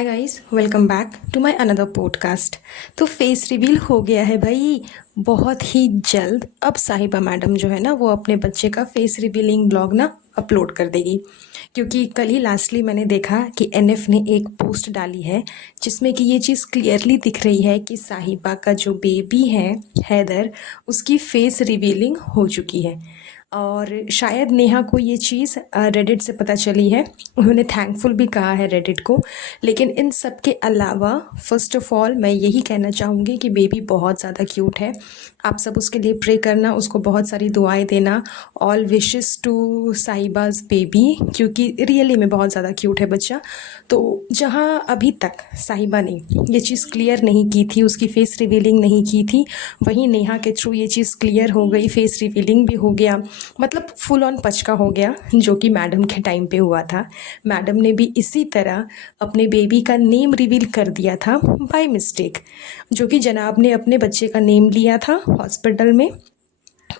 Hi guys, welcome back to my another podcast. तो face reveal हो गया है भाई, बहुत ही जल्द। अब साहिबा मैडम जो है ना, वो अपने बच्चे का फेस रिवीलिंग ब्लॉग ना अपलोड कर देगी। क्योंकि कल ही लास्टली मैंने देखा कि एनएफ ने एक पोस्ट डाली है जिसमें कि ये चीज़ क्लियरली दिख रही है कि साहिबा का जो बेबी है हैदर, उसकी फेस रिवीलिंग हो चुकी है। और शायद नेहा को ये चीज़ रेडिट से पता चली है। उन्होंने थैंकफुल भी कहा है रेडिट को। लेकिन इन सब के अलावा फर्स्ट ऑफ ऑल मैं यही कहना चाहूँगी कि बेबी बहुत ज़्यादा क्यूट है। आप सब उसके लिए प्रे करना, उसको बहुत सारी दुआएं देना। ऑल विशेस टू साहिबाज बेबी, क्योंकि रियली में बहुत ज़्यादा क्यूट है बच्चा। तो जहाँ अभी तक साहिबा ने ये चीज़ क्लियर नहीं की थी, उसकी फेस रिवीलिंग नहीं की थी, वहीं नेहा के थ्रू ये चीज़ क्लियर हो गई, फेस रिवीलिंग भी हो गया। मतलब फुल ऑन पचका हो गया, जो कि मैडम के टाइम पे हुआ था। मैडम ने भी इसी तरह अपने बेबी का नेम रिवील कर दिया था बाय मिस्टेक, जो कि जनाब ने अपने बच्चे का नेम लिया था हॉस्पिटल में।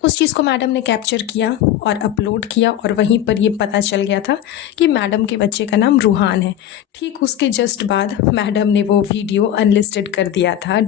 उस चीज़ को मैडम ने कैप्चर किया और अपलोड किया, और वहीं पर ये पता चल गया था कि मैडम के बच्चे का नाम रूहान है। ठीक उसके जस्ट बाद मैडम ने वो वीडियो अनलिस्टेड कर दिया था,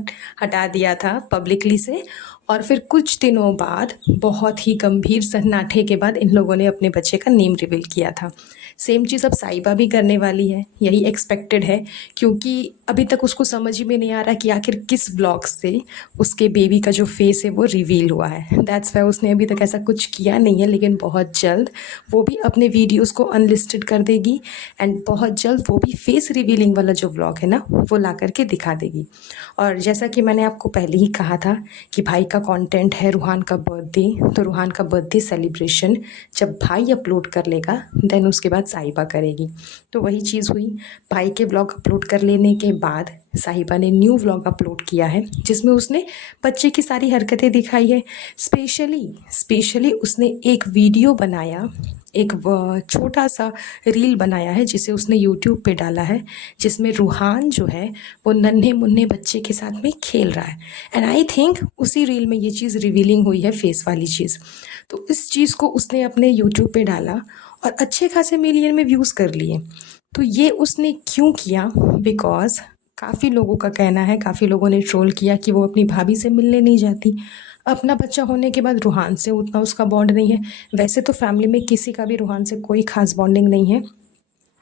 हटा दिया था पब्लिकली से। और फिर कुछ दिनों बाद, बहुत ही गंभीर सन्नाटे के बाद, इन लोगों ने अपने बच्चे का नेम रिवील किया था। सेम चीज़ अब साहिबा भी करने वाली है, यही एक्सपेक्टेड है। क्योंकि अभी तक उसको समझ ही में नहीं आ रहा कि आखिर किस ब्लॉग से उसके बेबी का जो फेस है वो रिवील हुआ है। दैट्स वाई उसने अभी तक ऐसा कुछ किया नहीं है। लेकिन बहुत जल्द वो भी अपने वीडियोस को अनलिस्टेड कर देगी, एंड बहुत जल्द वो भी फेस रिवीलिंग वाला जो व्लॉग है ना, वो ला करके दिखा देगी। और जैसा कि मैंने आपको पहले ही कहा था कि भाई का कंटेंट है रूहान का बर्थडे, तो रूहान का बर्थडे सेलिब्रेशन जब भाई अपलोड कर लेगा देन उसके बाद साहिबा करेगी। तो वही चीज़ हुई। भाई के व्लॉग अपलोड कर लेने के बाद साहिबा ने न्यू व्लॉग अपलोड किया है, जिसमें उसने बच्चे की सारी हरकतें दिखाई है। स्पेशली उसने एक वीडियो बनाया, एक छोटा सा रील बनाया है जिसे उसने यूट्यूब पे डाला है, जिसमें रूहान जो है वो नन्हे मुन्ने बच्चे के साथ में खेल रहा है। एंड आई थिंक उसी रील में ये चीज़ रिवीलिंग हुई है, फेस वाली चीज़। तो इस चीज़ को उसने अपने यूट्यूब पे डाला और अच्छे खासे मिलियन में व्यूज़ कर लिए। तो ये उसने क्यों किया? बिकॉज काफ़ी लोगों का कहना है, काफ़ी लोगों ने ट्रोल किया कि वो अपनी भाभी से मिलने नहीं जाती। अपना बच्चा होने के बाद रूहान से उतना उसका बॉन्ड नहीं है। वैसे तो फैमिली में किसी का भी रूहान से कोई खास बॉन्डिंग नहीं है,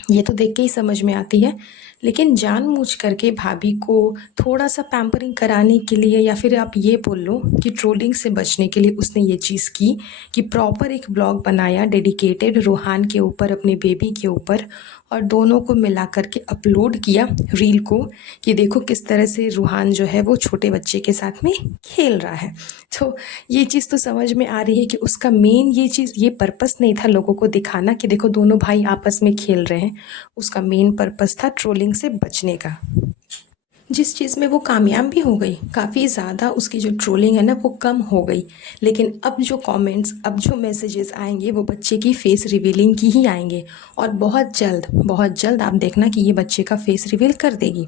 ये तो देख के ही समझ में आती है। लेकिन जानबूझ करके भाभी को थोड़ा सा पैम्परिंग कराने के लिए, या फिर आप ये बोल लो कि ट्रोलिंग से बचने के लिए, उसने ये चीज़ की कि प्रॉपर एक ब्लॉग बनाया डेडिकेटेड रूहान के ऊपर, अपने बेबी के ऊपर, और दोनों को मिला करके अपलोड किया रील को कि देखो किस तरह से रूहान जो है वो छोटे बच्चे के साथ में खेल रहा है। तो ये चीज़ तो समझ में आ रही है कि उसका मेन ये चीज़, ये पर्पस नहीं था लोगों को दिखाना कि देखो दोनों भाई आपस में खेल रहे हैं। उसका मेन पर्पस था ट्रोलिंग से बचने का, जिस चीज़ में वो कामयाब भी हो गई। काफ़ी ज़्यादा उसकी जो ट्रोलिंग है ना वो कम हो गई। लेकिन अब जो कमेंट्स, अब जो मैसेजेस आएंगे वो बच्चे की फेस रिवीलिंग की ही आएंगे। और बहुत जल्द आप देखना कि ये बच्चे का फेस रिवील कर देगी।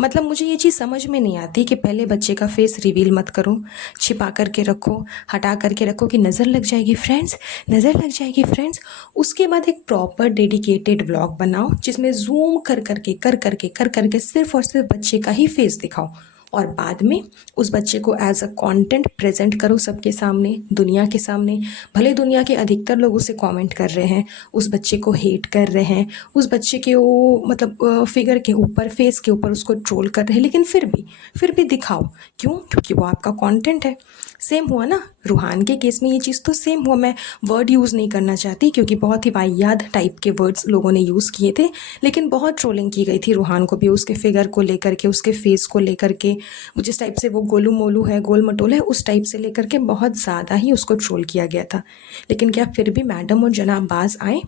मतलब मुझे ये चीज़ समझ में नहीं आती कि पहले बच्चे का फेस रिवील मत करो, छिपा करके रखो, हटा करके रखो कि नज़र लग जाएगी फ्रेंड्स, नज़र लग जाएगी फ्रेंड्स। उसके बाद एक प्रॉपर डेडिकेटेड व्लॉग बनाओ जिसमें जूम कर करके सिर्फ और सिर्फ बच्चे का ही फेस दिखाओ, और बाद में उस बच्चे को एज अ कंटेंट प्रेजेंट करो सबके सामने, दुनिया के सामने। भले दुनिया के अधिकतर लोग उसे कमेंट कर रहे हैं, उस बच्चे को हेट कर रहे हैं, उस बच्चे के वो मतलब फिगर के ऊपर, फेस के ऊपर उसको ट्रोल कर रहे हैं, लेकिन फिर भी दिखाओ। क्यों? क्योंकि वो आपका कंटेंट है। सेम हुआ ना रूहान के केस में, ये चीज़ तो सेम हुआ। मैं वर्ड यूज़ नहीं करना चाहती क्योंकि बहुत ही वाहियात टाइप के वर्ड्स लोगों ने यूज़ किए थे, लेकिन बहुत ट्रोलिंग की गई थी रूहान को भी, उसके फिगर को लेकर के, उसके फेस को लेकर के, वो जिस टाइप से वो गोलू मोलू है, गोल मटोल है, उस टाइप से लेकर के बहुत ज़्यादा ही उसको ट्रोल किया गया था। लेकिन क्या फिर भी मैडम और जनाब बाज आए?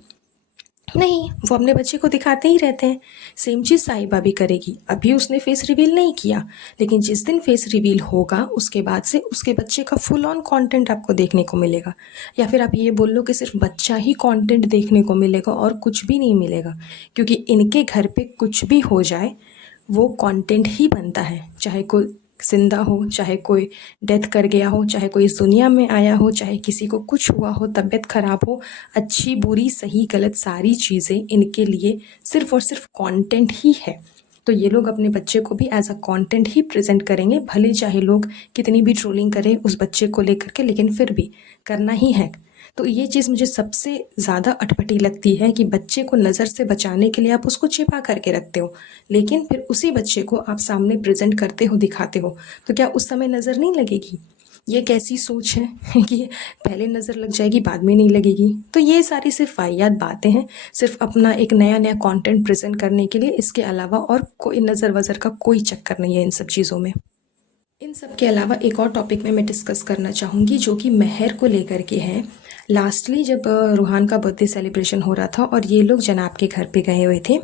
नहीं, वो अपने बच्चे को दिखाते ही रहते हैं। सेम चीज़ साहिबा भी करेगी। अभी उसने फेस रिवील नहीं किया, लेकिन जिस दिन फेस रिवील होगा उसके बाद से उसके बच्चे का फुल ऑन कंटेंट आपको देखने को मिलेगा। या फिर आप ये बोल लो कि सिर्फ बच्चा ही कंटेंट देखने को मिलेगा और कुछ भी नहीं मिलेगा। क्योंकि इनके घर पे कुछ भी हो जाए वो कंटेंट ही बनता है, चाहे कोई जिंदा हो, चाहे कोई डेथ कर गया हो, चाहे कोई इस दुनिया में आया हो, चाहे किसी को कुछ हुआ हो, तबीयत खराब हो, अच्छी बुरी सही गलत सारी चीज़ें इनके लिए सिर्फ और सिर्फ कंटेंट ही है। तो ये लोग अपने बच्चे को भी एज अ कंटेंट ही प्रेजेंट करेंगे, भले चाहे लोग कितनी भी ट्रोलिंग करें उस बच्चे को लेकर के, लेकिन फिर भी करना ही है। तो ये चीज़ मुझे सबसे ज़्यादा अटपटी लगती है कि बच्चे को नज़र से बचाने के लिए आप उसको छिपा करके रखते हो, लेकिन फिर उसी बच्चे को आप सामने प्रेजेंट करते हो, दिखाते हो, तो क्या उस समय नज़र नहीं लगेगी? ये कैसी सोच है कि पहले नज़र लग जाएगी बाद में नहीं लगेगी? तो ये सारी सिर्फ वाहियात बातें हैं, सिर्फ अपना एक नया नया कंटेंट प्रेजेंट करने के लिए। इसके अलावा और कोई नज़र वज़र का कोई चक्कर नहीं है इन सब चीज़ों में। इन सब के अलावा एक और टॉपिक में मैं डिस्कस करना चाहूँगी जो कि मेहर को लेकर के है। लास्टली जब रूहान का बर्थडे सेलिब्रेशन हो रहा था और ये लोग जनाब के घर पे गए हुए थे,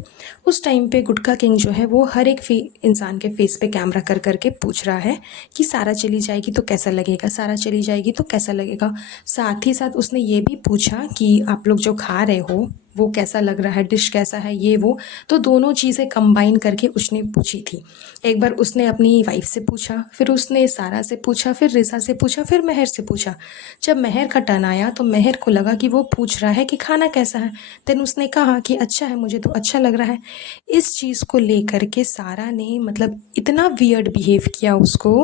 उस टाइम पे गुटखा किंग जो है वो हर एक इंसान के फेस पे कैमरा कर करके पूछ रहा है कि सारा चली जाएगी तो कैसा लगेगा, सारा चली जाएगी तो कैसा लगेगा। साथ ही साथ उसने ये भी पूछा कि आप लोग जो खा रहे हो वो कैसा लग रहा है, डिश कैसा है, ये वो। तो दोनों चीज़ें कंबाइन करके उसने पूछी थी। एक बार उसने अपनी वाइफ से पूछा, फिर उसने सारा से पूछा, फिर रिसा से पूछा, फिर मेहर से पूछा। जब मेहर का टर्न आया तो मेहर को लगा कि वो पूछ रहा है कि खाना कैसा है। देन उसने कहा कि अच्छा है, मुझे तो अच्छा लग रहा है। इस चीज़ को लेकर के सारा ने मतलब इतना वियर्ड बिहेव किया उसको,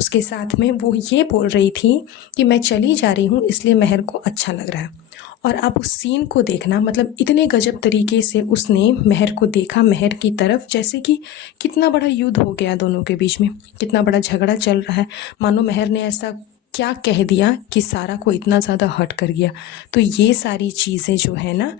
उसके साथ में वो ये बोल रही थी कि मैं चली जा रही हूँ इसलिए मेहर को अच्छा लग रहा है। और आप उस सीन को देखना, मतलब इतने गजब तरीके से उसने मेहर को देखा, मेहर की तरफ, जैसे कि कितना बड़ा युद्ध हो गया दोनों के बीच में, कितना बड़ा झगड़ा चल रहा है। मानो मेहर ने ऐसा क्या कह दिया कि सारा को इतना ज़्यादा हर्ट कर गया। तो ये सारी चीज़ें जो है ना,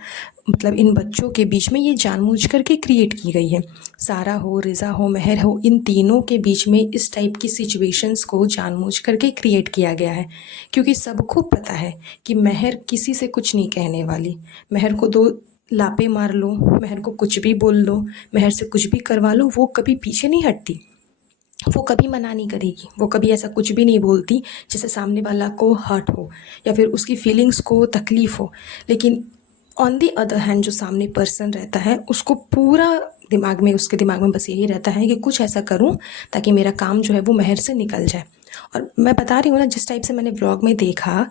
मतलब इन बच्चों के बीच में ये जानबूझ करके क्रिएट की गई है। सारा हो, रिज़ा हो, मेहर हो, इन तीनों के बीच में इस टाइप की सिचुएशंस को जानबूझ करके क्रिएट किया गया है, क्योंकि सबको पता है कि मेहर किसी से कुछ नहीं कहने वाली। मेहर को दो लापे मार लो, मेहर को कुछ भी बोल लो, मेहर से कुछ भी करवा लो, वो कभी पीछे नहीं हटती। वो कभी मना नहीं करेगी, वो कभी ऐसा कुछ भी नहीं बोलती जिससे सामने वाला को हर्ट हो या फिर उसकी फीलिंग्स को तकलीफ़ हो। लेकिन ऑन दी अदर हैंड जो सामने पर्सन रहता है उसको पूरा दिमाग में, उसके दिमाग में बस यही रहता है कि कुछ ऐसा करूं ताकि मेरा काम जो है वो मेहर से निकल जाए। और मैं बता रही हूँ ना, जिस टाइप से मैंने व्लॉग में देखा,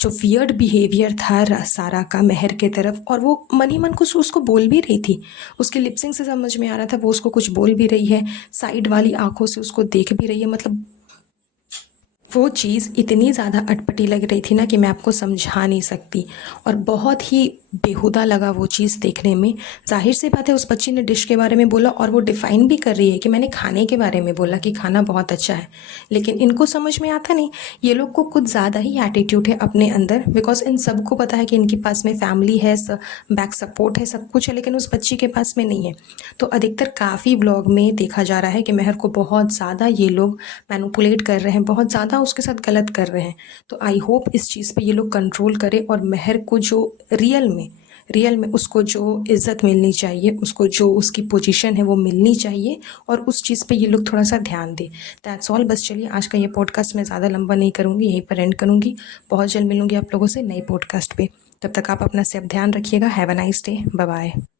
जो वियर्ड बिहेवियर था सारा का मेहर के तरफ, और वो मन ही मन कुछ उसको बोल भी रही थी। उसके लिपसिंग से समझ में आ रहा था वो उसको कुछ बोल भी रही है, साइड वाली आंखों से उसको देख भी रही है। मतलब वो चीज़ इतनी ज़्यादा अटपटी लग रही थी ना कि मैं आपको समझा नहीं सकती, और बहुत ही बेहुदा लगा वो चीज़ देखने में। जाहिर सी बात है उस बच्ची ने डिश के बारे में बोला और वो डिफ़ाइन भी कर रही है कि मैंने खाने के बारे में बोला कि खाना बहुत अच्छा है, लेकिन इनको समझ में आता नहीं। ये लोग को कुछ ज़्यादा ही एटीट्यूड है अपने अंदर, बिकॉज इन सबको पता है कि इनके पास में फैमिली है, बैक सपोर्ट है, सब कुछ है, लेकिन उस बच्ची के पास में नहीं है। तो अधिकतर काफ़ी व्लॉग में देखा जा रहा है कि मेहर को बहुत ज़्यादा ये लोग मैनिपुलेट कर रहे हैं, बहुत ज़्यादा उसके साथ गलत कर रहे हैं। तो आई होप इस चीज़ पे ये लोग कंट्रोल करें और मेहर को जो रियल में उसको जो इज़्ज़त मिलनी चाहिए, उसको जो उसकी पोजीशन है वो मिलनी चाहिए, और उस चीज़ पे ये लोग थोड़ा सा ध्यान दें। That's all. बस चलिए, आज का ये पॉडकास्ट मैं ज़्यादा लंबा नहीं करूँगी, यहीं पर एंड करूँगी। बहुत जल्द मिलूँगी आप लोगों से नए पॉडकास्ट पे। तब तक आप अपना सब ध्यान रखिएगा। Have a nice day. Bye bye.